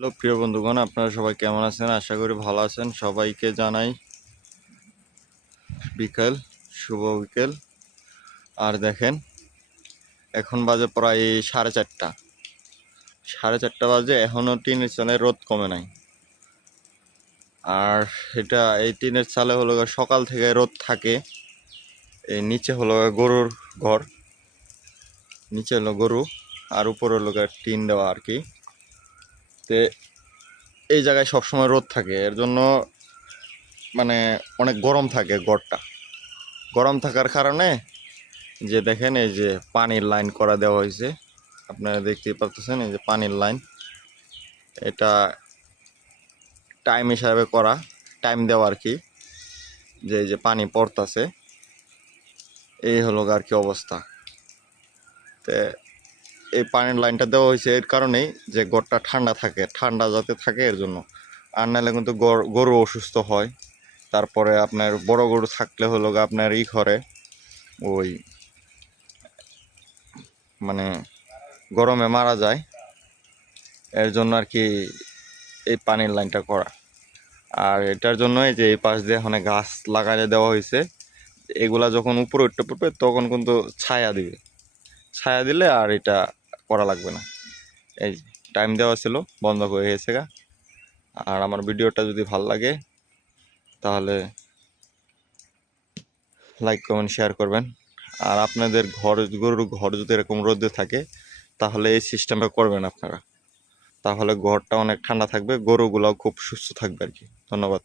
Hello প্রিয় বন্ধুগণ, আপনারা সবাই কেমন আছেন? আশা করি ভালো আছেন। সবাইকে জানাই বিকেল, শুভ বিকেল। আর দেখেন, এখন বাজে প্রায় 4:30। 4:30 বাজে, এখনও টিনের চালে রোদ কমে নাই। আর এই টিনের চালে হলো সকাল থেকে রোদ থাকে। এই নিচে হলো গরুর ঘর, নিচে হলো গরু, আর উপরে হলো টিন দেওয়া আর কি। তে এই জায়গায় সবসময় রোদ থাকে, এর জন্য মানে অনেক গরম থাকে। ঘরটা গরম থাকার কারণে যে দেখেন, এই যে পানির লাইন করা দেওয়া হয়েছে, আপনারা দেখতেই পাচ্ছেন। এই যে পানির লাইন, এটা টাইম হিসাবে করা, টাইম দেওয়া আর কি, যে এই যে পানি পড়তেছে, এই হলো আর কি অবস্থা। তো এই পানির লাইনটা দেওয়া হয়েছে এর কারণেই যে গরুটা ঠান্ডা থাকে, ঠান্ডা যাতে থাকে এর জন্য। আর নাহলে কিন্তু গরু অসুস্থ হয়। তারপরে আপনার বড় গরু থাকলে হলো আপনার করে ওই মানে গরমে মারা যায়। এর জন্য আর কি এই পানির লাইনটা করা। আর এটার জন্যই যে এই পাশ দিয়ে অনেক গাছ লাগাইলে দেওয়া হয়েছে। এগুলা যখন উপরে উঠতে পড়বে তখন কিন্তু ছায়া দিবে, ছায়া দিলে আর এটা করা লাগবে না। এই টাইম দেওয়া ছিল, বন্ধ হয়ে গেছে গা। আর আমার ভিডিওটা যদি ভালো লাগে তাহলে লাইক কমেন্ট শেয়ার করবেন। আর আপনাদের গরুর ঘর যদি এরকম রোদে থাকে তাহলে এই সিস্টেমটা করবেন আপনারা, তাহলে ঘরটা অনেক ঠান্ডা থাকবে, গরুগুলাও খুব সুস্থ থাকবে আর কি। ধন্যবাদ।